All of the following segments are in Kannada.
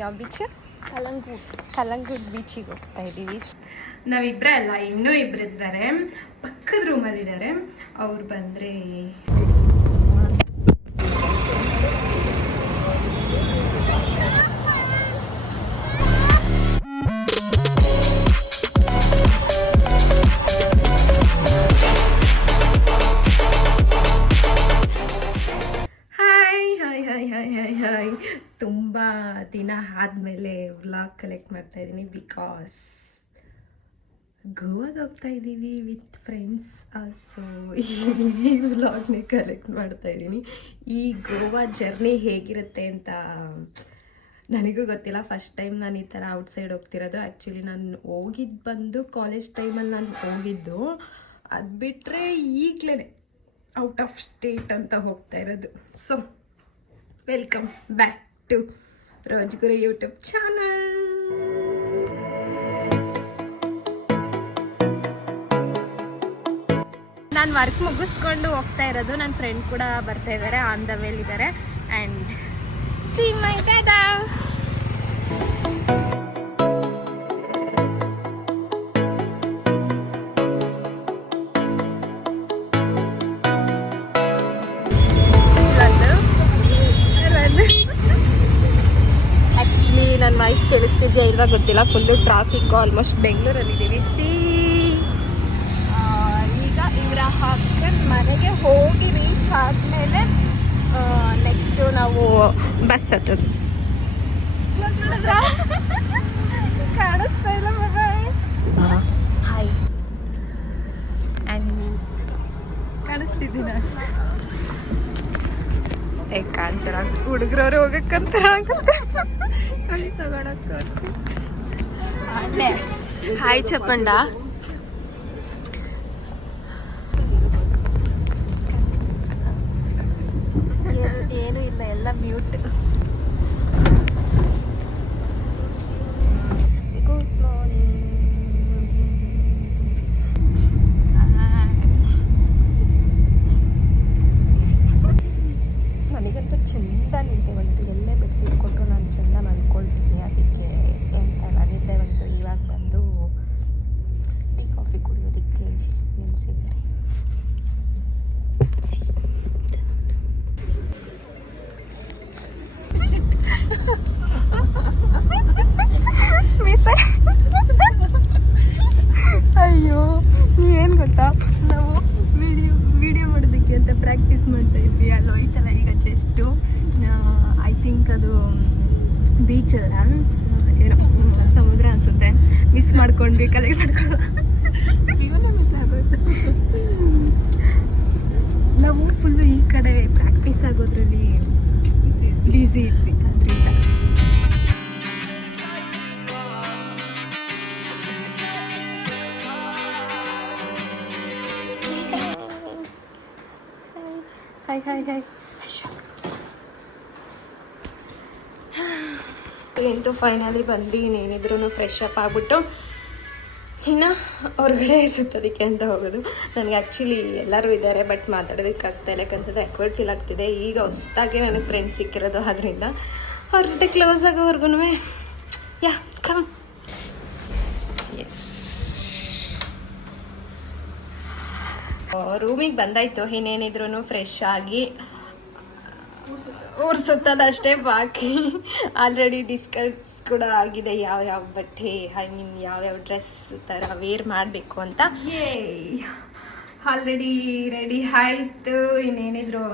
ಯಾವ ಬೀಚ್? ಕಲಂಗುಡ್ ಬೀಚಿಗೆ ಹೋಗ್ತಾ ಇದ್ದೀವಿ. ನಾವಿಬ್ಬರೇ ಅಲ್ಲ, ಇನ್ನೂ ಇಬ್ಬರು ಇದ್ದಾರೆ, ಪಕ್ಕದ ರೂಮಲ್ಲಿ ಇದ್ದಾರೆ. ಅವ್ರು ಬಂದರೆ ತುಂಬ ದಿನ ಆದಮೇಲೆ ವ್ಲಾಗ್ ಕಲೆಕ್ಟ್ ಮಾಡ್ತಾ ಇದ್ದೀನಿ. ಬಿಕಾಸ್ ಗೋವಾಗೆ ಹೋಗ್ತಾ ಇದ್ದೀವಿ ವಿತ್ ಫ್ರೆಂಡ್ಸ್. ಸೊ ಈ ವ್ಲಾಗ್ನೇ ಕಲೆಕ್ಟ್ ಮಾಡ್ತಾ ಇದ್ದೀನಿ. ಈ ಗೋವಾ ಜರ್ನಿ ಹೇಗಿರುತ್ತೆ ಅಂತ ನನಗೂ ಗೊತ್ತಿಲ್ಲ. ಫಸ್ಟ್ ಟೈಮ್ ನಾನು ಈ ಥರ ಔಟ್ಸೈಡ್ ಹೋಗ್ತಿರೋದು. ಆ್ಯಕ್ಚುಲಿ ನಾನು ಹೋಗಿದ್ದು ಬಂದು ಕಾಲೇಜ್ ಟೈಮಲ್ಲಿ ನಾನು ಹೋಗಿದ್ದು. ಅದು ಬಿಟ್ಟರೆ ಈಗಲೇ ಔಟ್ ಆಫ್ ಸ್ಟೇಟ್ ಅಂತ ಹೋಗ್ತಾ ಇರೋದು. So welcome back to Rojguru YouTube channel. ನಾನು ವರ್ಕ್ ಮುಗಿಸ್ಕೊಂಡು ಹೋಗ್ತಾ ಇರೋದು. ನನ್ನ ಫ್ರೆಂಡ್ ಕೂಡ ಬರ್ತಾ ಇದ್ದಾರೆ, ಆನ್ ದ ವೇಲ್ ಇದ್ದಾರೆ. And see my dada. Actually ನನ್ನ ವಾಯ್ಸ್ ಕೇಳಿಸ್ತಿದ್ಯಾ ಇಲ್ವಾ ಗೊತ್ತಿಲ್ಲ, ಫುಲ್ಲು ಟ್ರಾಫಿಕ್. ಆಲ್ಮೋಸ್ಟ್ ಬೆಂಗಳೂರಲ್ಲಿದ್ದೀವಿ. ಈಗ ಇವರ ಹಾಕೊಂಡು ಮನೆಗೆ ಹೋಗಿ ರೀಚ್ ಆದಮೇಲೆ ನೆಕ್ಸ್ಟು ನಾವು ಬಸ್ ಹತ್ತೋದು. ಕಾಣಿಸ್ತಾ ಇಲ್ಲ ಹಾಯ್ ಆ್ಯಂಡ್ ಕಾಣಿಸ್ತಿದ್ದೀನ ಹೇಗೆ ಕಾಣಿಸಲ್ಲ. ಹುಡುಗರವ್ರು ಹೋಗಕ್ಕಂತ ಆಗುತ್ತೆ ಕಳಿ ತಗೊಳಕ್ಕೆ. ಹಾಯ್ ಚಪ್ಪಂಡ. ಏನೂ ಇಲ್ಲ, ಎಲ್ಲ ಮ್ಯೂಟ್. Good morning. ನನಗಂತ ಚೆಂದ ನಿದ್ದೆ ಬಂತು. ಎಲ್ಲೇ ಬೆಡ್ಶೀಟ್ ಕೊಟ್ಟರು ನಾನು ಚೆಂದ ಮಲ್ಕೊಳ್ತೀನಿ. ಅದಕ್ಕೆ ಎಂತಲ್ಲ ನಿದ್ದೆ ಬಂತು. ಇವಾಗ ಬಂದು ಟೀ ಕಾಫಿ ಕುಡಿಯೋದಕ್ಕೆ ನಿಲ್ಲಿಸಿದ್ದಾರೆ. ಅಯ್ಯೋ ಏನು ಗೊತ್ತಾ, ನಾವು ವಿಡಿಯೋ ಮಾಡೋದಕ್ಕೆ ಅಂತ ಪ್ರಾಕ್ಟೀಸ್ ಮಾಡ್ತಾ ಇದ್ವಿ. ಅಲ್ಲಿ ಹೋಯ್ತಲ್ಲ ಈಗ ಜಸ್ಟು ಐ ಥಿಂಕ್ ಅದು ಬೀಚ್ ಅಲ್ಲ, ಏನೋ ಸಮುದ್ರ ಅನಿಸುತ್ತೆ. ಮಿಸ್ ಮಾಡ್ಕೊಂಡ್ವಿ, ಕಲೆಕ್ಟ್ ಮಾಡ್ಕೊಂಡು ಇವನ್ನ ಮಿಸ್ ಆಗೋಯ್ತು. ನಾವು ಫುಲ್ಲು ಈ ಕಡೆ ಪ್ರಾಕ್ಟೀಸ್ ಆಗೋದ್ರಲ್ಲಿ ಬ್ಯುಸಿ ಇದ್ವಿ. ಅದರಿಂದ ಹಾಯ್ ಹಾಯ್ ಹಾಯ್. ಎಂತೂ ಫೈನಲಿ ಬಂದು ಇನ್ನೇನಿದ್ರು ಫ್ರೆಶ್ ಅಪ್ ಆಗಿಬಿಟ್ಟು ಇನ್ನು ಹೊರಗಡೆ ಸುತ್ತೋದಕ್ಕೆ ಅಂತ ಹೋಗೋದು. ನನಗೆ ಆ್ಯಕ್ಚುಲಿ ಎಲ್ಲರೂ ಇದ್ದಾರೆ, ಬಟ್ ಮಾತಾಡೋದಕ್ಕೆ ಆಗ್ತಾಯಿಲ್ಲ. ಯಾಕಂತಂದರೆ ಅಕ್ವರ್ಡ್ ಫೀಲ್ ಆಗ್ತಿದೆ. ಈಗ ಹೊಸದಾಗಿ ನನಗೆ ಫ್ರೆಂಡ್ಸ್ ಸಿಕ್ಕಿರೋದು, ಅದರಿಂದ ಅವ್ರ ಜೊತೆ ಕ್ಲೋಸ್ ಆಗೋವರೆಗೂ ಯಾ ಕಮ್. ಎಸ್, ರೂಮಿಗೆ ಬಂದಾಯಿತು. ಇನ್ನೇನಿದ್ರು ಫ್ರೆಶ್ ಆಗಿ ಊರು ಸುತ್ತೋದಷ್ಟೇ ಬಾಕಿ. ಆಲ್ರೆಡಿ ಡಿಸ್ಕಸ್ ಕೂಡ ಆಗಿದೆ ಯಾವ್ಯಾವ ಬಟ್ಟೆ, ಐ ಮೀನ್ ಯಾವ್ಯಾವ ಡ್ರೆಸ್ ಥರ ವೇರ್ ಮಾಡಬೇಕು ಅಂತ. ಆಲ್ರೆಡಿ ರೆಡಿ ಆಯಿತು. ಇನ್ನೇನಿದ್ರು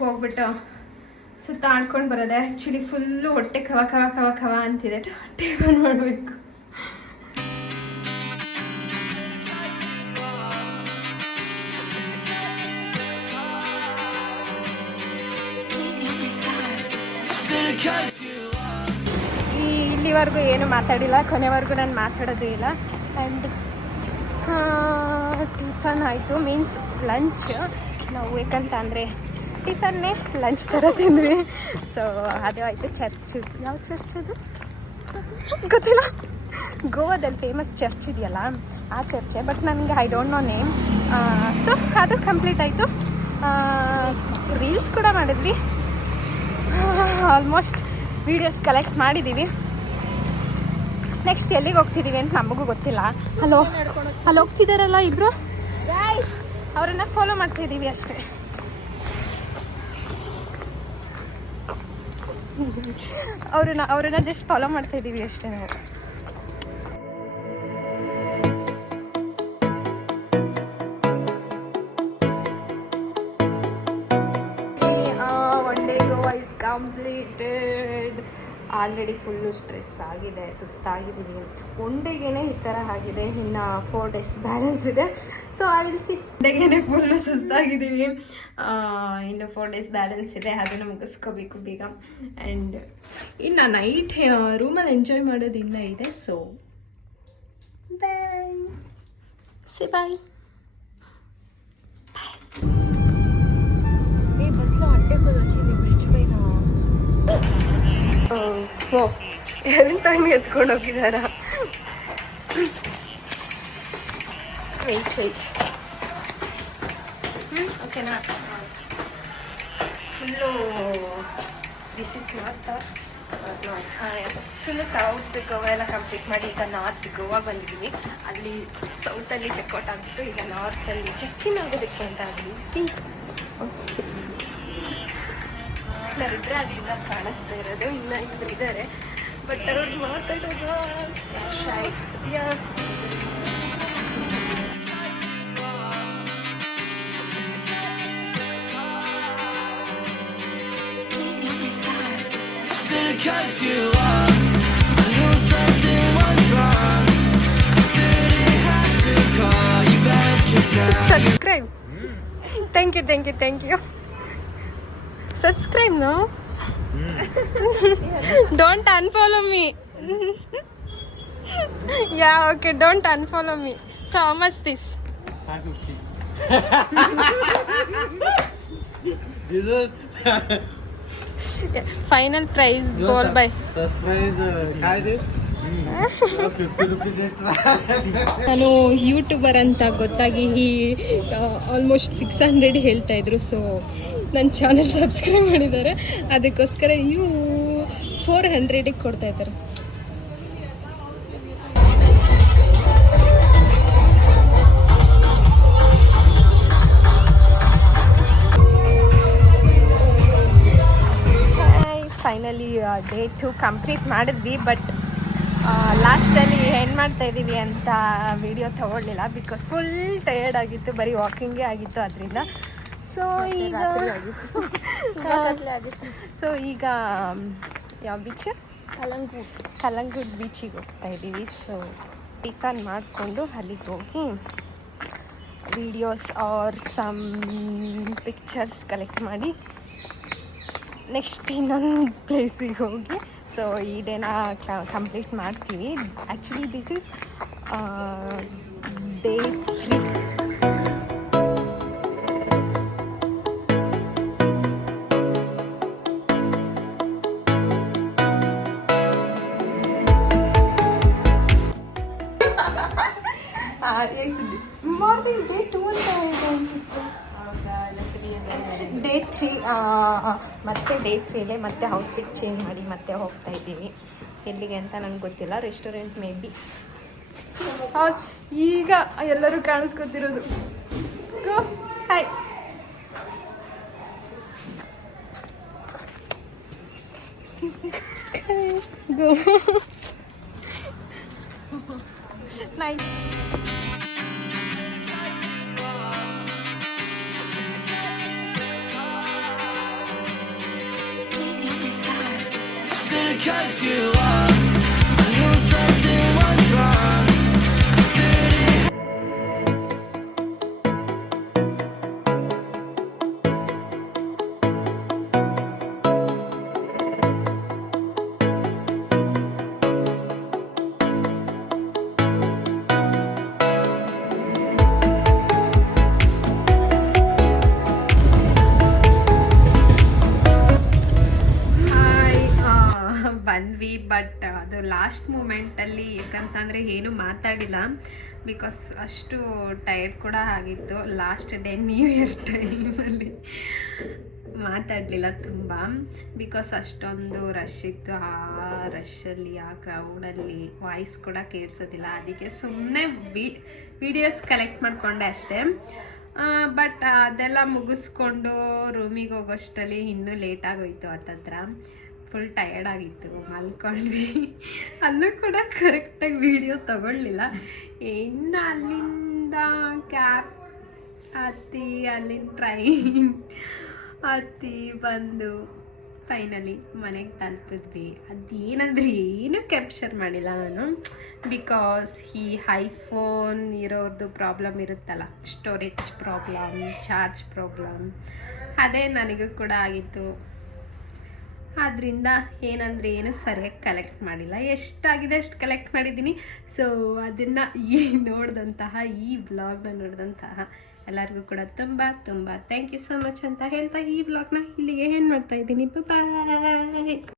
ಹೋಗ್ಬಿಟ್ಟು ಸುತ್ತ ಆಡ್ಕೊಂಡು ಬರೋದೆ. ಆ್ಯಕ್ಚುಲಿ ಫುಲ್ಲು ಹೊಟ್ಟೆ ಕವ ಕವ ಕವ ಕವ ಅಂತಿದೆ. ಹೊಟ್ಟೆ ಬಂದು ಮಾಡಬೇಕು. ಇಲ್ಲಿವರೆಗೂ ಏನು ಮಾತಾಡಿಲ್ಲ, ಕೊನೆವರೆಗೂ ನಾನು ಮಾತಾಡೋದು ಇಲ್ಲ. ಆ್ಯಂಡ್ ಟಿಫನ್ ಆಯಿತು, ಮೀನ್ಸ್ ಲಂಚ್. ನಾವು ಬೇಕಂತ ಅಂದರೆ ಟಿಫನ್ನೇ ಲಂಚ್ ಥರ ತಿಂದ್ವಿ. ಸೊ ಅದು ಆಯಿತು. ಚರ್ಚು, ಯಾವ ಚರ್ಚ್ ಅದು ಗೊತ್ತಿಲ್ಲ. ಗೋವಾದಲ್ಲಿ ಫೇಮಸ್ ಚರ್ಚ್ ಇದೆಯಲ್ಲ, ಆ ಚರ್ಚೆ. ಬಟ್ ನನಗೆ I don't know name. So ಅದು ಕಂಪ್ಲೀಟ್ ಆಯಿತು. ರೀಲ್ಸ್ ಕೂಡ ಮಾಡಿದ್ವಿ. ಆಲ್ಮೋಸ್ಟ್ ವೀಡಿಯೋಸ್ ಕಲೆಕ್ಟ್ ಮಾಡಿದ್ದೀವಿ. ನೆಕ್ಸ್ಟ್ ಎಲ್ಲಿಗೆ ಹೋಗ್ತಿದ್ದೀವಿ ಅಂತ ನಮಗೂ ಗೊತ್ತಿಲ್ಲ. ಅಲ್ಲಿ ಹೋಗ್ತಿದ್ದಾರಲ್ಲ ಇಬ್ಬರು, ಅವರನ್ನ ಫಾಲೋ ಮಾಡ್ತಿದ್ದೀವಿ ಅಷ್ಟೇ. ಅವ್ರನ್ನ ಜಸ್ಟ್ ಫಾಲೋ ಮಾಡ್ತಾ ಇದ್ದೀವಿ ಅಷ್ಟೇ ನಾವು. One day Goa is completed. Already full stress ಆಗಿದೆ, ಸುಸ್ತಾಗಿದ್ದೀವಿ. ಒನ್ ಡೇಗೇನೆ ಈ ಥರ ಆಗಿದೆ. ಇನ್ನು 4 days ಬ್ಯಾಲೆನ್ಸ್ ಇದೆ. So I will see. ಡೇಗೇನೆ ಫುಲ್ಲು ಸುಸ್ತಾಗಿದ್ದೀವಿ. ಇನ್ನು 4 days ಬ್ಯಾಲೆನ್ಸ್ ಇದೆ, ಅದನ್ನು ಮುಗಿಸ್ಕೋಬೇಕು ಬೇಗ. ಆ್ಯಂಡ್ ಇನ್ನು ನೈಟ್ ರೂಮಲ್ಲಿ ಎಂಜಾಯ್ ಮಾಡೋದು ಇನ್ನೂ ಇದೆ. So bye, see bye. ಈ ಬಸ್లో అడ్డకు వచ్చింది బ్రిడ్జ్ పైన. ఎంత ఎత్తుకొని ಹೋಗಿದಾರ. ವೆಯ್ಟ್ ಓಕೆನಾ. Full this is north full south Goa ಎಲ್ಲ ಕಂಪ್ಲೀಟ್ ಮಾಡಿ ಈಗ ನಾರ್ತ್ ಗೋವಾ ಬಂದಿದ್ದೀವಿ. ಅಲ್ಲಿ ಸೌತಲ್ಲಿ ಚೆಕ್ಔಟ್ ಆಗಿಬಿಟ್ಟು ಈಗ ನಾರ್ತಲ್ಲಿ ಚೆಕ್ಕಿನ್ ಆಗೋದಕ್ಕೆ ಅಂತ ಆಗಲಿ. ಸಿ ನಾವಿಬ್ಬರೇ ಅಲ್ಲಿಂದ ಕಾಣಿಸ್ತಾ ಇರೋದು. ಇನ್ನು ಇಬ್ಬರು ಇದ್ದಾರೆ, ಬಟ್ ಅವ್ರು ಮಾತಾಡೋದು subscribe. Thank you. Subscribe now. Don't unfollow me. Yeah, okay, don't unfollow me. So how much this? 550. This is Yeah, final price goal by. surprise. Kai this? 50 rupees extra. ನಾನು ಯೂಟ್ಯೂಬರ್ ಅಂತ ಗೊತ್ತಾಗಿ ಆಲ್ಮೋಸ್ಟ್ 600 ಹೇಳ್ತಾ ಇದ್ರು. ಸೊ ನನ್ನ ಚಾನಲ್ ಸಬ್ಸ್ಕ್ರೈಬ್ ಮಾಡಿದ್ದಾರೆ, ಅದಕ್ಕೋಸ್ಕರ 400ಗೆ ಕೊಡ್ತಾ ಇದ್ದಾರೆ. ಫೈನಲಿ ಡೇ 2 ಕಂಪ್ಲೀಟ್ ಮಾಡಿದ್ವಿ. ಬಟ್ ಲಾಸ್ಟಲ್ಲಿ ಏನು ಮಾಡ್ತಾ ಇದ್ದೀವಿ ಅಂತ ವಿಡಿಯೋ ತೊಗೊಳ್ಳಿಲ್ಲ, ಬಿಕಾಸ್ ಫುಲ್ ಟಯರ್ಡ್ ಆಗಿತ್ತು. ಬರೀ ವಾಕಿಂಗೇ ಆಗಿತ್ತು ಅದರಿಂದ. ಸೊ ಈಗ ಸೊ ಈಗ ಯಾವ ಬೀಚ್? ಕಲಂಗುಡ್ ಬೀಚಿಗೆ ಹೋಗ್ತಾ ಇದ್ದೀವಿ. ಸೊ ಟಿಫನ್ ಮಾಡಿಕೊಂಡು ಅಲ್ಲಿಗೆ ಹೋಗಿ videos or some pictures collect ಮಾಡಿ ನೆಕ್ಸ್ಟ್ ಇನ್ನೊಂದು ಪ್ಲೇಸಿಗೆ ಹೋಗಿ ಸೊ ಈ ಡೇನ ಕಂಪ್ಲೀಟ್ ಮಾಡ್ತೀವಿ. Actually this is day 3. Morning day 2 ಅಂತ ಅನಿಸುತ್ತೆ. ಡೇ 3 ಮತ್ತೆ ಡೇ 3ಗೆ ಮತ್ತೆ ಔಟ್ಫಿಟ್ ಚೇಂಜ್ ಮಾಡಿ ಮತ್ತೆ ಹೋಗ್ತಾ ಇದ್ದೀವಿ. ಎಲ್ಲಿಗೆ ಅಂತ ನನಗೆ ಗೊತ್ತಿಲ್ಲ. Restaurant maybe. ಹೌದು, ಈಗ ಎಲ್ಲರೂ ಕಾಣಿಸ್ಕೊತಿರೋದು. Go hi. Go nice. Cut you off. I knew something was wrong. I said it. ಬಂದ್ವಿ. ಬಟ್ ಅದು ಲಾಸ್ಟ್ ಮೂಮೆಂಟಲ್ಲಿ, ಯಾಕಂತಂದರೆ ಏನು ಮಾತಾಡಿಲ್ಲ, ಬಿಕಾಸ್ ಅಷ್ಟು ಟೈರ್ಡ್ ಕೂಡ ಆಗಿತ್ತು ಲಾಸ್ಟ್ ಡೇ ನ್ಯೂ ಇಯರ್ ಟೈಮಲ್ಲಿ. ಮಾತಾಡಲಿಲ್ಲ ತುಂಬ, ಬಿಕಾಸ್ ಅಷ್ಟೊಂದು ರಶ್ ಇತ್ತು. ಆ ರಶಲ್ಲಿ ಆ ಕ್ರೌಡಲ್ಲಿ ವಾಯ್ಸ್ ಕೂಡ ಕೇಳಿಸೋದಿಲ್ಲ. ಅದಕ್ಕೆ ಸುಮ್ಮನೆ ವಿಡಿಯೋಸ್ ಕಲೆಕ್ಟ್ ಮಾಡಿಕೊಂಡೆ ಅಷ್ಟೇ. ಬಟ್ ಅದೆಲ್ಲ ಮುಗಿಸ್ಕೊಂಡು ರೂಮಿಗೆ ಹೋಗೋಷ್ಟರಲ್ಲಿ ಇನ್ನೂ ಲೇಟಾಗೋಯ್ತು. ಹತ್ತತ್ರ ಫುಲ್ ಟಯರ್ಡ್ ಆಗಿತ್ತು, ಮಲ್ಕೊಂಡ್ವಿ. ಅಲ್ಲೂ ಕೂಡ ಕರೆಕ್ಟಾಗಿ ವಿಡಿಯೋ ತಗೊಳ್ಳಿಲ್ಲ. ಇನ್ನು ಅಲ್ಲಿಂದ ಕ್ಯಾಬ್ ಹತ್ತಿ, ಅಲ್ಲಿಂದ ಟ್ರೈನ್ ಹತ್ತಿ ಬಂದು ಫೈನಲಿ ಮನೆಗೆ ತಲುಪಿದ್ವಿ. ಅದೇನಂದ್ರೆ ಏನೂ ಕ್ಯಾಪ್ಚರ್ ಮಾಡಿಲ್ಲ ನಾನು, ಬಿಕಾಸ್ ಈ ಐಫೋನ್ ಇರೋದು ಪ್ರಾಬ್ಲಮ್ ಇರುತ್ತಲ್ಲ, ಸ್ಟೋರೇಜ್ ಪ್ರಾಬ್ಲಮ್, ಚಾರ್ಜ್ ಪ್ರಾಬ್ಲಮ್, ಅದೇ ನನಗೂ ಕೂಡ ಆಗಿತ್ತು. ಆದ್ದರಿಂದ ಏನಂದರೆ ಏನು ಸರಿಯಾಗಿ ಕಲೆಕ್ಟ್ ಮಾಡಿಲ್ಲ. ಎಷ್ಟಾಗಿದೆ ಅಷ್ಟು ಕಲೆಕ್ಟ್ ಮಾಡಿದ್ದೀನಿ. ಸೊ ಅದನ್ನು ನೋಡಿದಂತಹ ಈ ವ್ಲಾಗ್ನ ನೋಡಿದಂತಹ ಎಲ್ಲರಿಗೂ ಕೂಡ ತುಂಬ ತುಂಬ ಥ್ಯಾಂಕ್ ಯು ಸೊ ಮಚ್ ಅಂತ ಹೇಳ್ತಾ ಈ ವ್ಲಾಗ್ನ ಇಲ್ಲಿಗೆ ಏನು ಮಾಡ್ತಾ ಇದ್ದೀನಿ. ಬಾಯ್.